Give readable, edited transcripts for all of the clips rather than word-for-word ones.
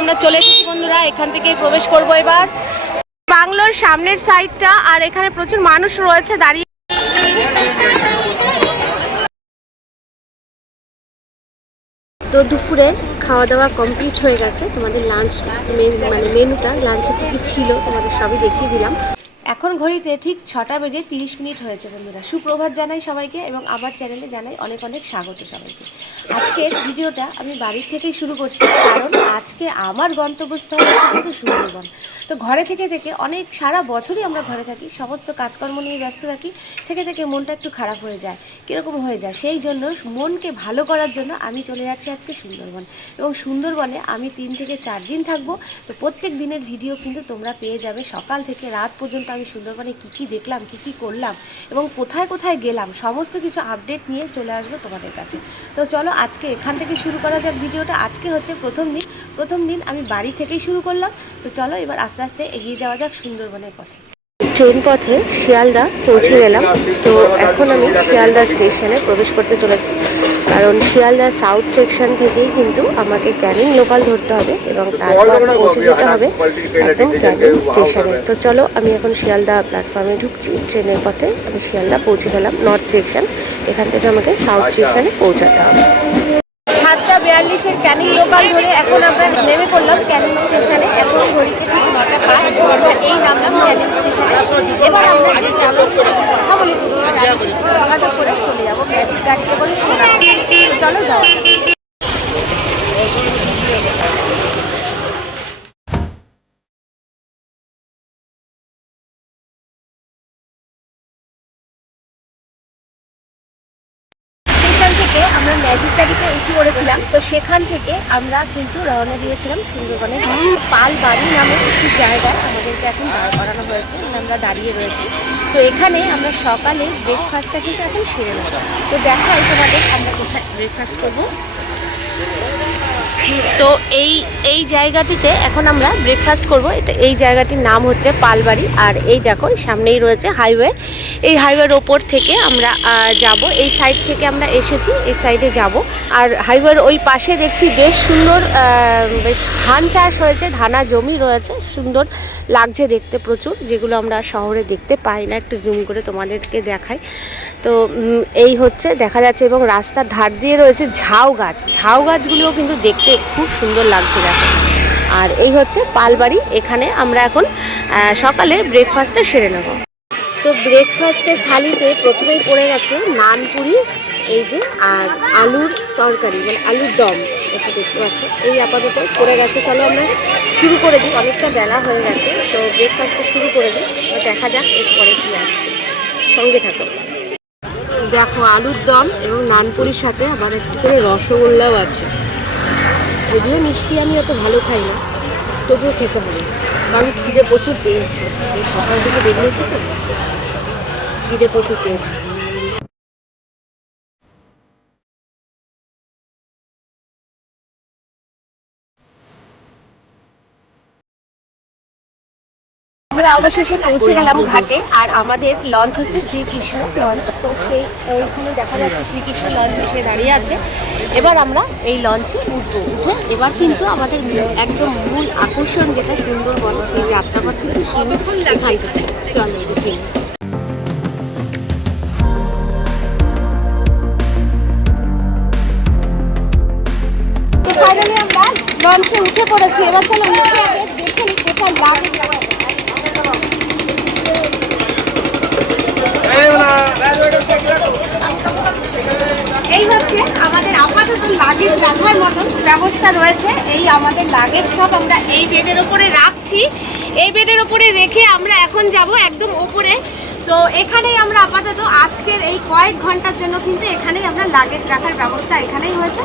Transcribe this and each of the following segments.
আমরা চলে এসেছি বন্ধুরা, এখান থেকে প্রবেশ করব এবার বাংলোর সামনের সাইডটা। আর এখানে প্রচুর মানুষ রয়েছে দাঁড়িয়ে। তো দুপুরের খাওয়া দাওয়া কমপ্লিট হয়ে গেছে। তোমাদের লাঞ্চ মেনুটা লাঞ্চে কী কী ছিল তোমাদের সবই দেখিয়ে দিলাম। এখন ঘড়িতে ঠিক 6টা বেজে 30 মিনিট হয়েছে বন্ধুরা। সুপ্রভাত জানাই সবাইকে এবং আমার চ্যানেলে জানাই অনেক অনেক স্বাগত সবাইকে। আজকের ভিডিওটা আমি বাড়ির থেকেই শুরু করছি, কারণ আজকে আমার গন্তব্যস্থল হচ্ছে কিন্তু সুন্দরবন। তো ঘরে থেকে অনেক সারা বছরই আমরা ঘরে থাকি, সমস্ত কাজকর্ম নিয়ে ব্যস্ত থাকি, থেকে মনটা একটু খারাপ হয়ে যায়, কীরকম হয়ে যায়। সেই জন্য মনকে ভালো করার জন্য আমি চলে যাচ্ছি আজকে সুন্দরবন। এবং সুন্দরবনে আমি 3 থেকে 4 দিন থাকবো। তো প্রত্যেক দিনের ভিডিও কিন্তু তোমরা পেয়ে যাবে। সকাল থেকে রাত পর্যন্ত আমি সুন্দরবনে কী কী দেখলাম, কী কী করলাম এবং কোথায় কোথায় গেলাম, সমস্ত কিছু আপডেট নিয়ে চলে আসবো তোমাদের কাছে। তো চলো আজকে এখান থেকে শুরু করা যাক ভিডিওটা। আজকে হচ্ছে প্রথম দিন আমি বাড়ি থেকেই শুরু করলাম। তো চলো এবার আস্তে আস্তে এগিয়ে যাওয়া যাক সুন্দরবনের পথে। ট্রেন পথে শিয়ালদা পৌঁছে গেলাম। তো এখন আমি শিয়ালদা স্টেশনে প্রবেশ করতে চলেছি, কারণ শিয়ালদা সাউথ সেকশন থেকেই কিন্তু আমাকে ক্যানিং লোকাল ধরতে হবে এবং তারপর পৌঁছে যেতে হবে একদম ক্যানিং স্টেশনে। তো চলো আমি এখন শিয়ালদা প্ল্যাটফর্মে ঢুকছি। ট্রেনের পথে আমি শিয়ালদা পৌঁছে গেলাম নর্থ সেকশন। এখান থেকে আমাকে সাউথ স্টেশনে পৌঁছাতে হবে। 7:42-এর ক্যানিং লোকাল ধরে এখন আমরা নেমে পড়লাম ক্যানিং স্টেশনে। এখন ঘড়িতে ঠিক 9:05। আমরা এই নামলাম ক্যানিং স্টেশনে। এবার আমরা যে ট্রাভেলস কথা বলেছি সেটা যোগাযোগ করে চলে যাবো ম্যাজিক গাড়িতে করে সোনারপুর। চলো যাওয়া যাক। থেকে আমরা ম্যাজিক গাড়িতে উঠে পড়েছিলাম। তো সেখান থেকে আমরা কিন্তু রওনা দিয়েছিলাম সুন্দরবনের পালবাড়ি নামে একটি জায়গায়। আমাদেরকে এখন দাঁড় করানো হয়েছে, আমরা দাঁড়িয়ে রয়েছি। তো এখানে আমরা সকালে ব্রেকফাস্টটা কিন্তু এখন সেরে নেব। তো দেখাই তোমাদের আমরা কোথায় ব্রেকফাস্ট করবো। তো এই জায়গাটিতে এখন আমরা ব্রেকফাস্ট করব। এই জায়গাটির নাম হচ্ছে পালবাড়ি। আর এই দেখো সামনেই রয়েছে হাইওয়ে। এই হাইওয়ের ওপর থেকে আমরা যাব। এই সাইড থেকে আমরা এসেছি, এই সাইডে যাব। আর হাইওয়ের ওই পাশে দেখছি বেশ সুন্দর বেশ ধান চাষ হয়েছে, ধানা জমি রয়েছে, সুন্দর লাগছে দেখতে প্রচুর, যেগুলো আমরা শহরে দেখতে পাই না। একটু জুম করে তোমাদেরকে দেখাই। তো এই হচ্ছে দেখা যাচ্ছে এবং রাস্তার ধার দিয়ে রয়েছে ঝাউ গাছগুলোও কিন্তু দেখতে খুব সুন্দর লাগছে দেখো। আর এই হচ্ছে পালবাড়ি। এখানে আমরা এখন সকালে ব্রেকফাস্টটা সেরে নেব। তো ব্রেকফাস্টের থালিতে প্রথমেই পড়ে গেছে নানপুরি, এই যে, আর আলুর তরকারি আলুর দম, এটা দেখতে পাচ্ছ। এই আপাতত পড়ে গেছে। চলো আমরা শুরু করে দিই, অনেকটা বেলা হয়ে গেছে। তো ব্রেকফাস্টটা শুরু করে দিই, দেখা যাক এরপরে কী আসছে। সঙ্গে থাকো। দেখো আলুর দম এবং নানপুরির সাথে আবার একটু করে রসগোল্লাও আছে। যদিও মিষ্টি আমি অত ভালো খাই না, তবুও খেতে হবে, কারণ খিদে প্রচুর পেয়েছে। সেই সকাল থেকে বেরিয়েছি তো, খিদে প্রচুর পেয়েছে। আমরা অবশেষে পৌঁছে গেলাম ঘাটে। আর আমাদের লঞ্চ হচ্ছে শ্রীকৃষ্ণ লঞ্চ। তো এইখানে দেখা যাচ্ছে শ্রীকৃষ্ণ লঞ্চ এসে দাঁড়িয়ে আছে। এবার আমরা এই লঞ্চে উঠে এবার কিন্তু আমাদের একদম মূল আকর্ষণ যেটা সুন্দরবন, সেই যাত্রাপথ কিন্তু শুরু এখান থেকে। চলো দেখে। তো ফাইনালি আমরা লঞ্চে উঠে পড়েছি। এবার চলো দেখে নিই কোথায় লাগে। এই হচ্ছে আমাদের আপাতত লাগেজ রাখার মতন ব্যবস্থা রয়েছে। এই আমাদের লাগেজ সব আমরা এই বেডের ওপরে রাখছি। এই বেডের ওপরে রেখে আমরা এখন যাব একদম ওপরে। তো এখানেই আমরা আপাতত আজকের এই কয়েক ঘন্টার জন্য কিন্তু এখানেই আমরা লাগেজ রাখার ব্যবস্থা এখানেই হয়েছে।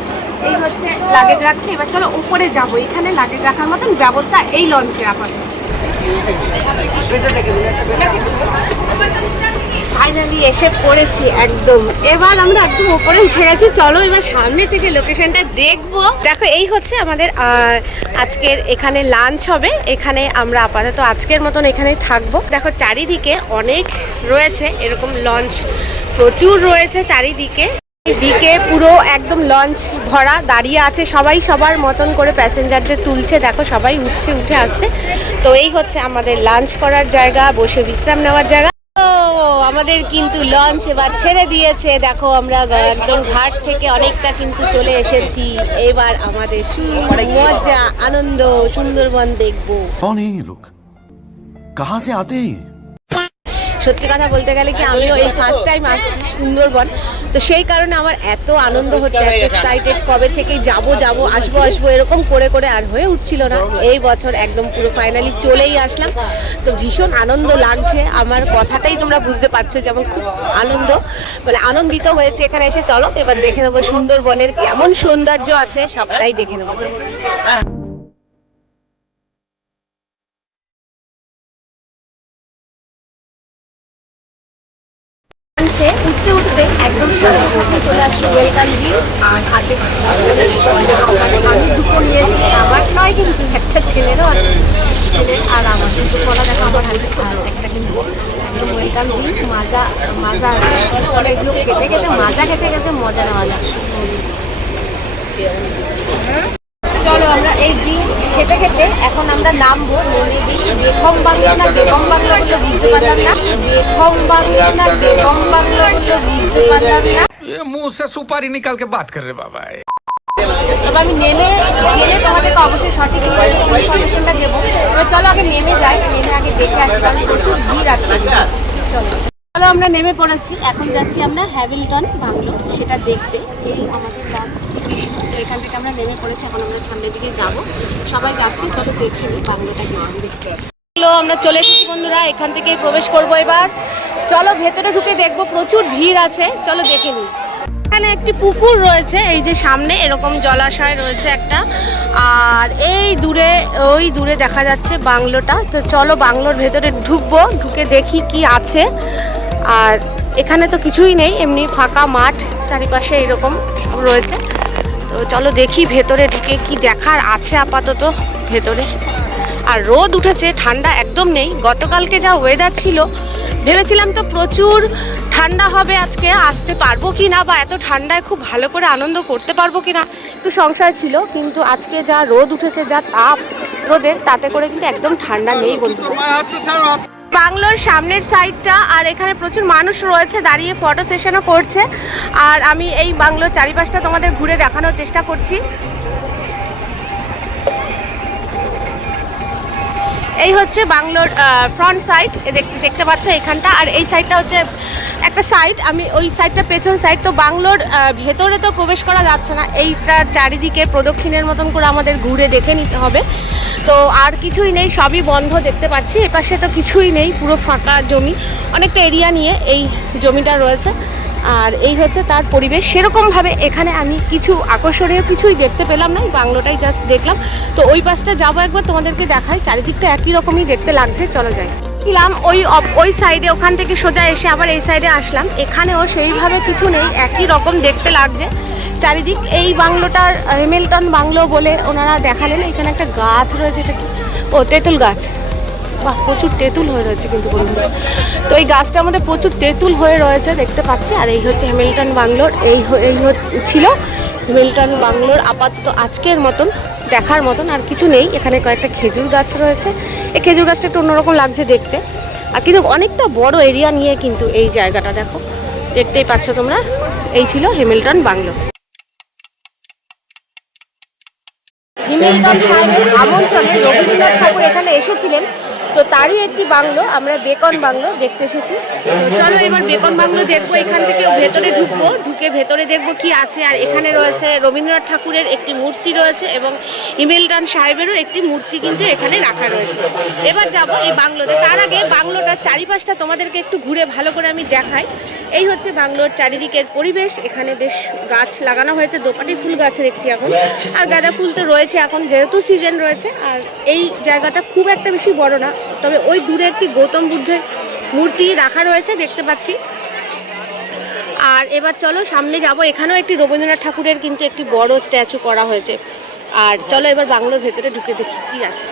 এই হচ্ছে লাগেজ রাখছি। এবার চলো উপরে যাব। এখানে লাগেজ রাখার মতন ব্যবস্থা এই লঞ্চের আপাতত। ফাইনালি এসে পড়েছি একদম। এবার আমরা একদম উপরে উঠে গেছি। চলো এবার সামনে থেকে লোকেশনটা দেখবো। দেখো এই হচ্ছে আমাদের আজকের এখানে লাঞ্চ হবে। এখানে আমরা আপাতত আজকের মতন এখানেই থাকবো। দেখো চারিদিকে অনেক রয়েছে এরকম লঞ্চ, প্রচুর রয়েছে চারিদিকে। এদিকে পুরো একদম লঞ্চ ভরা দাঁড়িয়ে আছে, সবাই সবার মতন করে প্যাসেঞ্জারদের তুলছে, দেখো সবাই উঠছে, উঠে আসছে। তো এই হচ্ছে আমাদের লাঞ্চ করার জায়গা, বসে বিশ্রাম নেওয়ার জায়গা। ও আমাদের কিন্তু লঞ্চ এবার ছেড়ে দিয়েছে, দেখো আমরা একদম ঘাট থেকে অনেকটা কিন্তু চলে এসেছি। এবার আমাদের মজা আনন্দ সুন্দরবন দেখবো। कौन है ये लोग कहाँ से आते हैं? সত্যি কথা বলতে গেলে কি আমিও এই ফার্স্ট টাইম আসছি সুন্দরবন, তো সেই কারণে আমার এত আনন্দ হচ্ছে, এত এক্সাইটেড, কবে থেকেই যাব যাব আসবো আসবো এরকম করে করে আর হয়ে উঠছিল না। এই বছর একদম পুরো ফাইনালি চলেই আসলাম, তো ভীষণ আনন্দ লাগছে। আমার কথাটাই তোমরা বুঝতে পারছো যে আমার খুব আনন্দ, মানে আনন্দিত হয়েছে এখানে এসে। চলো এবার দেখে নেবো সুন্দরবনের কেমন সৌন্দর্য আছে, সবটাই দেখে নেবো। উঠতে উঠতে একদম চলে আসছে ওয়েলকাম ভিউ। আর হাতে আমি দুটো নিয়েছি, আমার নয় কিন্তু একটা ছেলেরও আছে, ছেলের আর আমার দুটো কলা দেখো আমার হাতে, আর একটা কিন্তু একদম ওয়েলকাম ভিউ। মাজা মাজা আছে, চলো এগুলো খেতে খেতে মাজা খেতে খেতে মজা নেওয়া যায়। চলো আমরা এই ডিম খেতে খেতে এখন আমরা নামবো, নেমে দিই বেগম বাংলো না বেগম বাংলো বললো বুঝতে পারলাম না, বেগম বাংলো না বেগম বাংলো বললো বুঝতে পারলাম না। ये मुंह से सुपारी निकाल के बात कर रहे बाबा। এবার আমি নেমে জেনে তোমাদেরকে অবশ্যই সঠিক ইনফরমেশনটা দেবো। এবার চলো আগে নেমে যাই, নেমে আগে দেখে আসি, কারণ প্রচুর ভিড় আছে। চলো চলো আমরা নেমে পড়েছি, এখন যাচ্ছি আমরা হ্যামিল্টন বাংলো সেটা দেখতে। এই আমাদের রাজ শ্রীকৃষ্ণ, তো এখান থেকে আমরা নেমে পড়েছি, এখন আমরা সামনের দিকে যাব, সবাই যাচ্ছি। চলো দেখে নিই বাংলোটা কেমন দেখতে। চলো আমরা চলে এসেছি বন্ধুরা, এখান থেকেই প্রবেশ করবো এবার। চলো ভেতরে ঢুকে দেখবো, প্রচুর ভিড় আছে, চলো দেখে নিই। এখানে একটি পুকুর রয়েছে, এই যে সামনে এরকম জলাশয় রয়েছে একটা, আর এই দূরে ওই দূরে দেখা যাচ্ছে বাংলোটা। তো চলো বাংলোর ভেতরে ঢুকবো, ঢুকে দেখি কি আছে। আর এখানে তো কিছুই নেই, এমনি ফাঁকা মাঠ, চারিপাশে এরকম সব রয়েছে। তো চলো দেখি ভেতরে ঢুকে কি দেখার আছে আপাতত ভেতরে। আর রোদ উঠেছে, ঠান্ডা একদম নেই। গতকালকে যা ওয়েদার ছিল, ভেবেছিলাম তো প্রচুর ঠান্ডা হবে আজকে, আসতে পারবো কি না, বা এত ঠান্ডায় খুব ভালো করে আনন্দ করতে পারবো কি না, একটু সংশয় ছিল। কিন্তু আজকে যা রোদ উঠেছে, যা তাপ রোদের, তাতে করে কিন্তু একদম ঠান্ডা নেই বন্ধু। বাংলোর সামনের সাইডটা, আর এখানে প্রচুর মানুষ রয়েছে দাঁড়িয়ে ফটো সেশনও করছে। আর আমি এই বাংলোর চারিপাশটা তোমাদের ঘুরে দেখানোর চেষ্টা করছি। এই হচ্ছে বাংলোর ফ্রন্ট সাইড, দেখতে পাচ্ছ এখানটা। আর এই সাইডটা হচ্ছে একটা সাইড, আমি ওই সাইডটা পেছন সাইড। তো বাংলোর ভেতরে তো প্রবেশ করা যাচ্ছে না, এইটার চারিদিকে প্রদক্ষিণের মতন করে আমাদের ঘুরে দেখে নিতে হবে। তো আর কিছুই নেই, সবই বন্ধ দেখতে পাচ্ছি। এপাশে তো কিছুই নেই, পুরো ফাঁকা জমি, অনেকটা এরিয়া নিয়ে এই জমিটা রয়েছে। আর এই হচ্ছে তার পরিবেশ। সেরকমভাবে এখানে আমি কিছু আকর্ষণীয় কিছুই দেখতে পেলাম না, বাংলোটাই জাস্ট দেখলাম। তো ওই পাশটা যাবো একবার, তোমাদেরকে দেখাই। চারিদিকটা একই রকমই দেখতে লাগছে, চলো যাই। ছিলাম ওই সাইডে, ওখান থেকে সোজা এসে আবার এই সাইডে আসলাম, এখানেও সেইভাবে কিছু নেই, একই রকম দেখতে লাগছে চারিদিক। এই বাংলোটার হ্যামিল্টন বাংলো বলে ওনারা দেখালেন। এখানে একটা গাছ রয়েছে, এটা কি? ও তেঁতুল গাছ। বাহ, প্রচুর তেঁতুল হয়ে রয়েছে কিন্তু বন্ধুরা। তো এই গাছটার মধ্যে প্রচুর তেঁতুল হয়ে রয়েছে দেখতে পাচ্ছি। আর এই হচ্ছে হ্যামিল্টন বাংলোর, এই ছিল হ্যামিল্টন বাংলোর আপাতত আজকের মতন দেখার মতন। আর কিছু নেই, এখানে কয়েকটা খেজুর গাছ রয়েছে। এই খেজুর গাছটা একটু অন্যরকম লাগছে দেখতে। আর কিন্তু অনেকটা বড় এরিয়া নিয়ে কিন্তু এই জায়গাটা, দেখো দেখতেই পাচ্ছ তোমরা। এই ছিল হ্যামিল্টন বাংলো। হ্যামিল্টন সাহেবের আমন্ত্রণে রবীন্দ্রনাথ ঠাকুর এখানে এসেছিলেন, তো তারই একটি বাংলো, আমরা বেকন বাংলো দেখতে এসেছি। তো চলো এবার বেকন বাংলো দেখবো, এখান থেকে ভেতরে ঢুকবো, ঢুকে ভেতরে দেখবো কি আছে। আর এখানে রয়েছে রবীন্দ্রনাথ ঠাকুরের একটি মূর্তি রয়েছে, এবং হ্যামিল্টন সাহেবেরও একটি মূর্তি কিন্তু এখানে রাখা রয়েছে। এবার যাব এই বাংলোতে। তার আগে বাংলোটার চারিপাশটা তোমাদেরকে একটু ঘুরে ভালো করে আমি দেখাই। এই হচ্ছে বাংলোর চারিদিকের পরিবেশ। এখানে বেশ গাছ লাগানো হয়েছে, দোপাটি ফুল গাছ দেখছি এখন, আর গাঁদা ফুল তো রয়েছে এখন, যেহেতু সিজন রয়েছে। আর এই জায়গাটা খুব একটা বেশি বড় না, তবে ওই দূরে একটি গৌতম বুদ্ধের মূর্তি রাখা রয়েছে দেখতে পাচ্ছি। আর এবার চলো সামনে যাব, এখানেও একটি রবীন্দ্রনাথ ঠাকুরের কিন্তু একটি বড় স্ট্যাচু করা হয়েছে। আর চলো এবার বাংলোর ভেতরে ঢুকে দেখি কি আছে।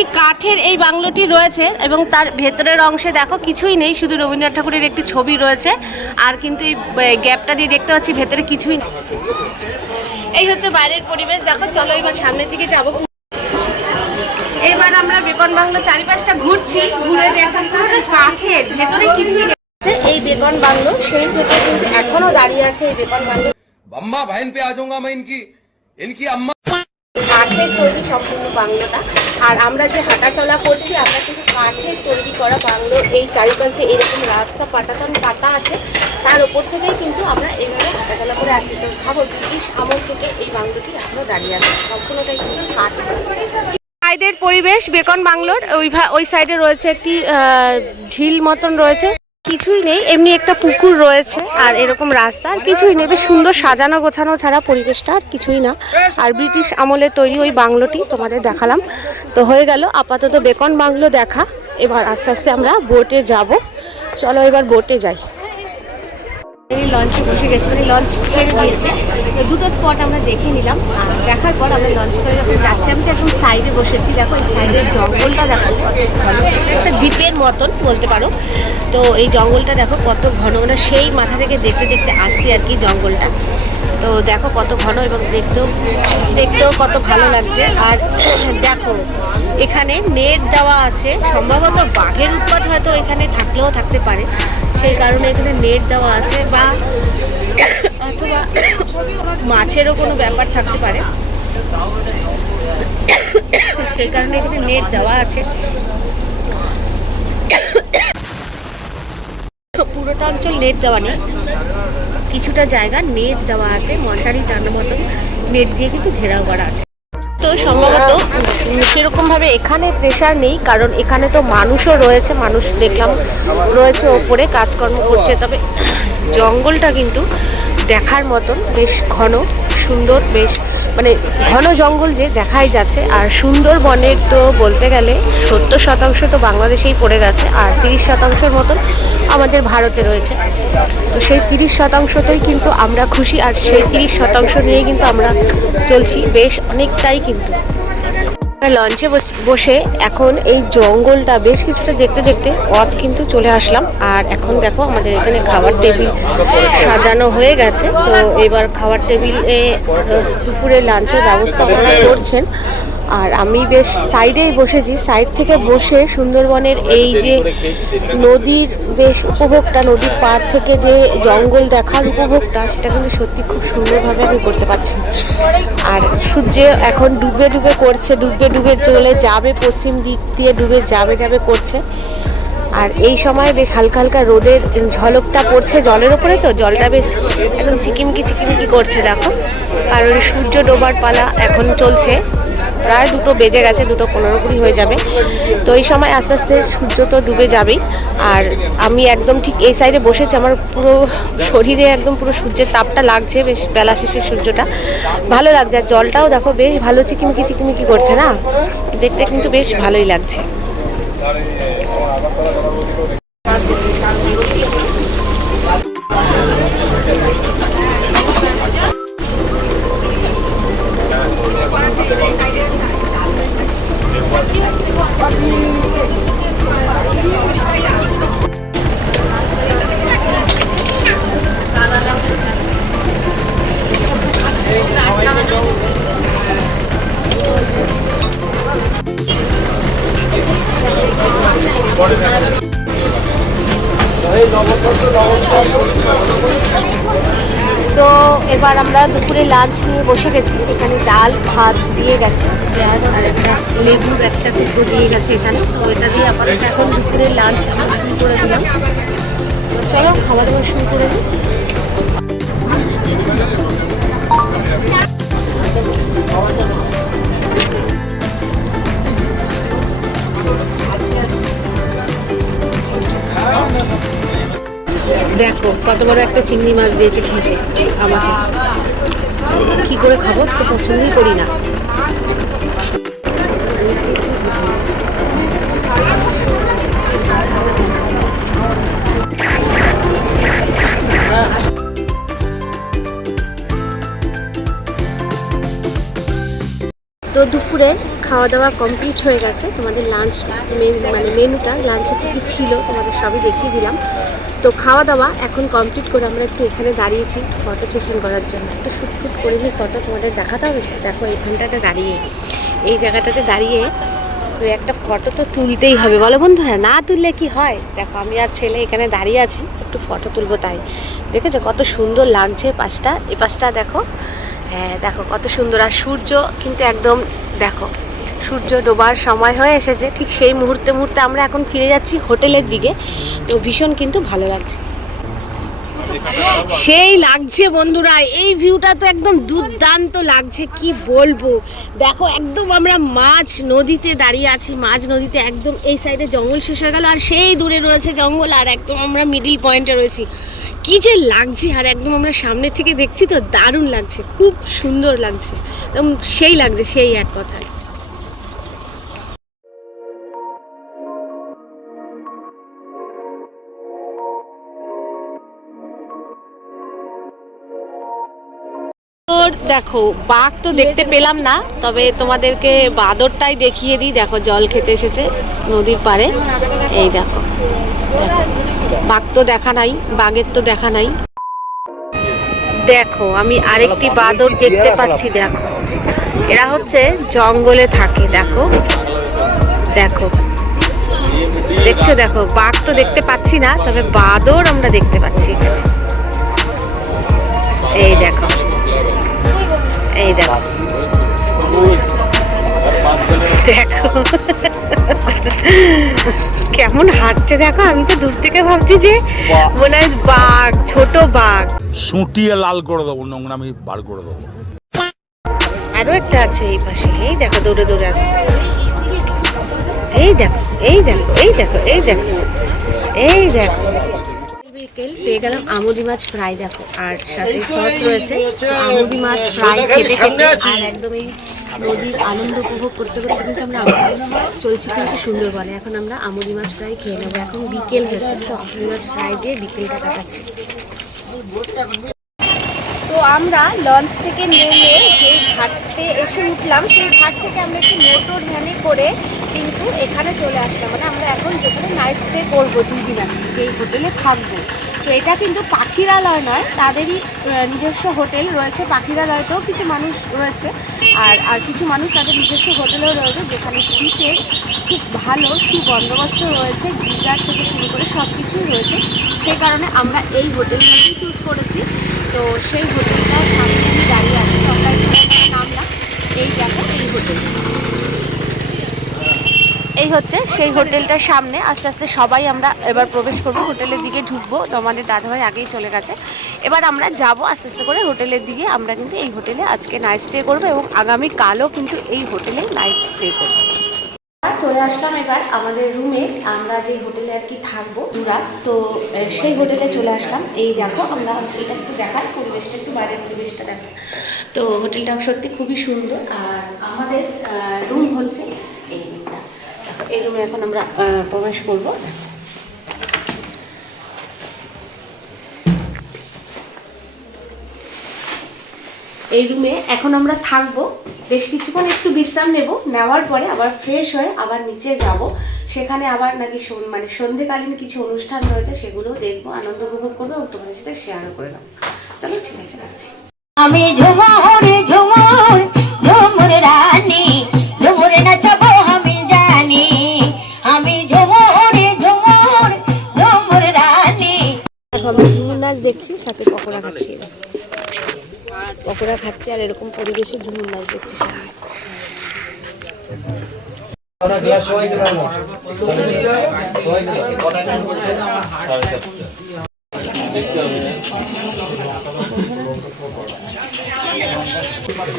একটি কাঠের এই বাংলোটি রয়েছে এবং তার ভেতরের অংশে দেখো কিছুই নেই, শুধু রবীন্দ্রনাথ ঠাকুরের একটি ছবি রয়েছে। আর কিন্তু এই গ্যাপটা দিয়ে দেখতে পাচ্ছি ভেতরে কিছুই নেই। এই হচ্ছে বাইরের পরিবেশ। দেখো চলো এবার সামনের দিকে যাব। এবার আমরা বেকন বাংলো চারিপাশটা ঘুরছি, ঘুরে দেখলাম কাঠের ভেতরে কিছুই নেই। এই বেকন বাংলো সেই থেকে কিন্তু এখনো দাঁড়িয়ে আছে। এই বেকন বাংলো अम्मा बहन पे आ जाऊंगा मैं इनकी अम्मा। কাঠের তৈরি সম্পূর্ণ বাংলোটা। আর আমরা যে হাঁটাচলা করছি আমরা কিন্তু কাঠের তৈরি করা বাংলো, এই চারিপাশে এরকম রাস্তা পাটাতন পাতা আছে, তার উপর থেকেই কিন্তু আমরা এইভাবে হাঁটাচলা করে আসছি। তো ভাবো ব্রিটিশ আমল থেকে এই বাংলোটি এখনো দাঁড়িয়ে আছে, সম্পূর্ণটাই কিন্তু কাঠ। সাইডের পরিবেশ বেকন বাংলোর ওই সাইডে রয়েছে একটি ঝিল মতন রয়েছে, কিছুই নেই, এমনি একটা পুকুর রয়েছে আর এরকম রাস্তা, আর কিছুই নেই। বেশ সুন্দর সাজানো গোছানো ছাড়া পরিবেশটা আর কিছুই না। আর ব্রিটিশ আমলের তৈরি ওই বাংলোটি তোমাদের দেখালাম। তো হয়ে গেল আপাতত বেকন বাংলো দেখা। এবার আস্তে আস্তে আমরা বোটে যাব। চলো এবার বোটে যাই। এই লঞ্চে বসে গেছি, মানে লঞ্চ ছেড়ে দিয়েছে। তো দুটো স্পট আমরা দেখে নিলাম। আর দেখার পর আমরা লঞ্চ করে যখন যাচ্ছি, আমি তো একদম সাইডে বসেছি। দেখো এই সাইডের জঙ্গলটা দেখো কত ভালো, একটা দ্বীপের মতন বলতে পারো। তো এই জঙ্গলটা দেখো কত ঘন, মানে সেই মাথা থেকে দেখতে দেখতে আসছি আর কি জঙ্গলটা। তো দেখো কত ঘন এবং দেখতেও কত ভালো লাগছে। আর দেখো এখানে নেট দেওয়া আছে, সম্ভবত বাঘের উৎপাত হয়তো এখানে থাকলেও থাকতে পারে, সেই কারণে এখানে নেট দেওয়া আছে, বা অথবা মাছেরও কোনো ব্যাপার থাকতে পারে, সেই কারণে এখানে নেট দেওয়া আছে। পুরোটা অঞ্চল নেট দেওয়া নেই, কিছুটা জায়গা নেট দেওয়া আছে, মশারি টানার মতন নেট দিয়ে কিন্তু ঘেরাও করা আছে। তো সম্ভবত সেরকমভাবে এখানে প্রেশার নেই, কারণ এখানে তো মানুষও রয়েছে, মানুষ দেখলাম রয়েছে ওপরে কাজকর্ম করছে। তবে জঙ্গলটা কিন্তু দেখার মতন, বেশ ঘন সুন্দর, বেশ মানে ঘন জঙ্গল যে দেখাই যাচ্ছে। আর সুন্দরবনের তো বলতে গেলে 70% তো বাংলাদেশেই পড়ে গেছে, আর 30% মতন আমাদের ভারতে রয়েছে। তো সেই 30%তেই কিন্তু আমরা খুশি, আর সেই 30% নিয়েই কিন্তু আমরা চলছি বেশ অনেকটাই। কিন্তু লঞ্চে বসে এখন এই জঙ্গলটা বেশ কিছুটা দেখতে দেখতে পথ কিন্তু চলে আসলাম। আর এখন দেখো আমাদের এখানে খাবার টেবিল সাজানো হয়ে গেছে। তো এবার খাবার টেবিলে দুপুরে লাঞ্চের ব্যবস্থা ওনারা করছেন। আর আমি বেশ সাইডেই বসেছি, সাইড থেকে বসে সুন্দরবনের এই যে নদীর বেশ উপভোগটা, নদীর পার থেকে যে জঙ্গল দেখার উপভোগটা, সেটা কিন্তু সত্যি খুব সুন্দরভাবে আমি করতে পারছি। আর সূর্য এখন ডুবে ডুবে করছে, ডুবে ডুবে চলে যাবে, পশ্চিম দিক দিয়ে ডুবে যাবে করছে। আর এই সময় বেশ হালকা হালকা রোদের ঝলকটা পড়ছে জলের ওপরে, তো জলটা বেশ একদম চিকিমকি করছে দেখো। আর ওই সূর্য ডোবার পালা এখন চলছে, প্রায় 2টো বেজে গেছে, 2:15 হয়ে যাবে। তো এই সময় আস্তে আস্তে সূর্য তো ডুবে যাবেই। আর আমি একদম ঠিক এই সাইডে বসেছি, আমার পুরো শরীরে একদম পুরো সূর্যের তাপটা লাগছে, বেশ বেলা শেষে সূর্যটা ভালো লাগছে। আর জলটাও দেখো বেশ ভালো চিকিমিকি করছে না, দেখতে কিন্তু বেশ ভালোই লাগছে। তো এবার আমরা দুপুরে লাঞ্চ নিয়ে বসে গেছি। এখানে ডাল ভাত দিয়ে গেছে, পেঁয়াজ আর একটা লেবুর একটা টুকরো দিয়ে গেছে এখানে। তো এটা দিয়ে আপাতত এখন দুপুরে লাঞ্চ আমরা শুরু করে দিলাম। তো চলো খাওয়া দাওয়া শুরু করে দিই। দেখো কত বড় একটা চিংড়ি মাছ দিয়েছে খেতে আমাকে, কি করে খাবো, তো পছন্দই করি না। তো দুপুরের খাওয়া দাওয়া কমপ্লিট হয়ে গেছে, তোমাদের লাঞ্চ মানে মেনুটা লাঞ্চে কী কী ছিল তোমাদের সবই দেখিয়ে দিলাম। তো খাওয়া দাওয়া এখন কমপ্লিট করে আমরা একটু এখানে দাঁড়িয়েছি ফটো সেশন করার জন্য। একটু শ্যুট করে যে ফটো তোমাদের দেখাতে হবে। দেখো এইখানটাতে দাঁড়িয়ে, এই জায়গাটাতে দাঁড়িয়ে তো একটা ফটো তো তুলতেই হবে, বলো বন্ধুরা, না তুললে কি হয়। দেখো আমি আর ছেলে এখানে দাঁড়িয়ে আছি, একটু ফটো তুলবো তাই। দেখেছো কত সুন্দর লাগছে পাশটা, এই পাশটা দেখো, হ্যাঁ দেখো কত সুন্দর। আর সূর্য কিন্তু একদম দেখো সূর্য ডোবার সময় হয়ে এসেছে। ঠিক সেই মুহূর্তে আমরা এখন ফিরে যাচ্ছি হোটেলের দিকে। তো ভীষণ কিন্তু ভালো লাগছে, সেই লাগছে বন্ধুরা। এই ভিউটা তো একদম দুর্দান্ত লাগছে, কি বলবো। দেখো একদম আমরা মাঝ নদীতে দাঁড়িয়ে আছি, মাঝ নদীতে একদম এই সাইডে জঙ্গল শেষ হয়ে গেল, আর সেই দূরে রয়েছে জঙ্গল, আর একদম আমরা মিডিল পয়েন্টে রয়েছি। কি যে লাগছে, আর একদম আমরা সামনে থেকে দেখছি তো দারুণ লাগছে, খুব সুন্দর লাগছে, একদম সেই লাগছে, সেই এক কথায়। দেখো বাঘ তো দেখতে পেলাম না, তবে তোমাদেরকে বাদরটাই দেখিয়ে দিই। দেখো জল খেতে এসেছে নদীর পাড়ে, এই দেখো দেখো বাঘ তো দেখা নাই, বাঘের তো দেখা নাই। দেখো আমি আরেকটি বাদর দেখতে পাচ্ছি, দেখো এরা হচ্ছে জঙ্গলে থাকে। দেখো দেখো দেখছো, দেখো বাঘ তো দেখতে পাচ্ছি না, তবে বাদর আমরা দেখতে পাচ্ছি। এই দেখো, এই দেখো দেখো কেমন হাঁটছে দেখো। আমি তো দূর থেকে ভাবছি যে মনে হয় বাঘ, ছোট বাঘ। সুটিয়ে লাল করে দেবো, নোংরামি বার করে দেবো। আরো একটা আছে এই পাশে, এই দেখো দৌড়ে দৌড়ে আসছে। এই দেখো, এই দেখো, এই দেখো, এই দেখো, এই দেখো। বিকেল পেয়ে গেলাম আমুদি মাছ ফ্রাই, দেখো আর সাথে সস রয়েছে। আমুদি মাছ ফ্রাই খেতে খেতে আর একদম এই নদীর আনন্দ উপভোগ করতে করতে কিন্তু আমরা চলছি কিন্তু সুন্দরবনে। এখন আমরা আমুদি মাছ ফ্রাই খেয়ে নেবো। এখন বিকেল হয়েছে, তো আমুদি মাছ ফ্রাই দিয়ে বিকেলটা কাটাচ্ছি। তো আমরা লঞ্চ থেকে নেমে যেই ঘাটে এসে উঠলাম, সেই ঘাট থেকে আমরা একটি মোটর ভ্যানে করে কিন্তু এখানে চলে আসলাম। মানে আমরা এখন যেখানে নাইট স্টে করবো 2 দিন আগে, যেই হোটেলে থাকবো। তো এটা কিন্তু পাখিরালয় নয়, তাদেরই নিজস্ব হোটেল রয়েছে। পাখিরালয়তেও কিছু মানুষ রয়েছে, আর কিছু মানুষ তাদের নিজস্ব হোটেলেও রয়েছে, যেখানে শীতের খুব ভালো সুবন্দোবস্ত রয়েছে, গিজার থেকে শুরু করে সব কিছুই রয়েছে। সেই কারণে আমরা এই হোটেলটাকেই চুজ করেছি। তো সেই হোটেলটার সামনে আমি দাঁড়িয়ে আছি, তো আমরা এখানে নামলাম। এই দেখো এই হোটেল, এই হচ্ছে সেই হোটেলটার সামনে। আস্তে আস্তে সবাই আমরা এবার প্রবেশ করবো, হোটেলের দিকে ঢুকবো। তো আমাদের দাদাভাই আগেই চলে গেছে, এবার আমরা যাব আস্তে আস্তে করে হোটেলের দিকে। আমরা কিন্তু এই হোটেলে আজকে নাইট স্টে করবো এবং আগামীকালও কিন্তু এই হোটেলে নাইট স্টে করবো। চলে আসলাম এবার আমাদের রুমে, আমরা যে হোটেলে আর কি থাকবো দুরাত, তো সেই হোটেলে চলে আসলাম। এই দেখো আমরা এটা একটু দেখার পরিবেশটা, একটু বাইরের পরিবেশটা দেখো। তো হোটেলটা সত্যি খুবই সুন্দর। আর আমাদের রুম হচ্ছে এই রুমটা, এই রুমে এখন আমরা প্রবেশ করবো। এই রুমে এখন আমরা থাকবো, বেশ কিছুক্ষণ একটু বিশ্রাম নেওয়ার পরে আবার ফ্রেশ হয়ে আবার নিচে যাব। সেখানে আবার নাকি মানে সন্ধেকালীন কিছু অনুষ্ঠান রয়েছে, সেগুলোও দেখবো, আনন্দ উপভোগ করবো এবং তোমাদের সাথে শেয়ারও করে নেবো। চলো ঠিক আছে, রাখছি। আমি ঝুমুর ঝুমুর ঝুমুর রানী, ঝুমুর নাচবো আমি জানি, আমি ঝুমুর ঝুমুর ঝুমুর রানী। এখন আমি ঝুমুর নাচ দেখছি, সাথে পকোড়া খাচ্ছি। পকোড়া খাচ্ছি আর এরকম পরিবেশে ঝুমুর নাচ দেখছি সামনে।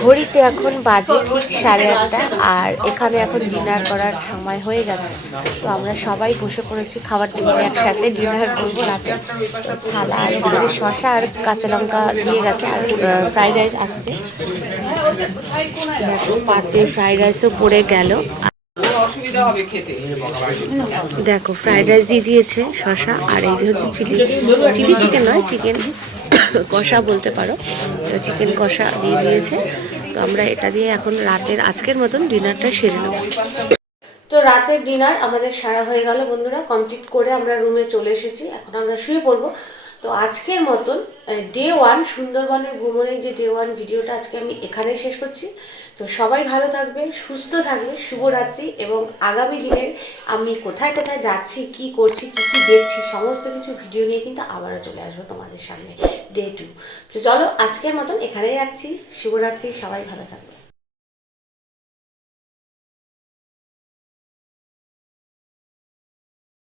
ঘড়িতে এখন বাজে ঠিক 8:30, আর এখানে এখন ডিনার করার সময় হয়ে গেছে। তো আমরা সবাই বসে পড়েছি খাবার টেবিলে, একসাথে ডিনার করবো রাতে। থালা আর এখানে শসা আর কাঁচা লঙ্কা দিয়ে গেছে, আর ফ্রাইড রাইস আসছে। দেখো পাতে ফ্রাইড রাইসও পড়ে গেল। দেখো ফ্রাইড রাইস দিয়ে দিয়েছে, শসা, আর এই যে হচ্ছে চিলি চিকেন নয়, চিকেন কষা বলতে পারো। তো চিকেন কষা দিয়ে দিয়েছে, তো আমরা এটা দিয়ে এখন রাতের আজকের মতন ডিনারটা সেরে নেব। তো রাতের ডিনার আমাদের সারা হয়ে গেল বন্ধুরা, কমপ্লিট করে আমরা রুমে চলে এসেছি, এখন আমরা শুয়ে পড়বো। তো আজকের মতন ডে 1 সুন্দরবনের ভ্রমণের যে ডে 1 ভিডিওটা আজকে আমি এখানেই শেষ করছি। তো সবাই ভালো থাকবে, সুস্থ থাকবে, শুভরাত্রি। এবং আগামী দিনের আমি কোথায় কোথায় যাচ্ছি, কি করছি, কি কি দেখছি, সমস্ত কিছু ভিডিও নিয়ে কিন্তু আবারও চলে আসবো তোমাদের সামনে ডে 2। তো চলো আজকের মতন এখানেই রাখছি, শুভরাত্রি, সবাই ভালো থাকবে।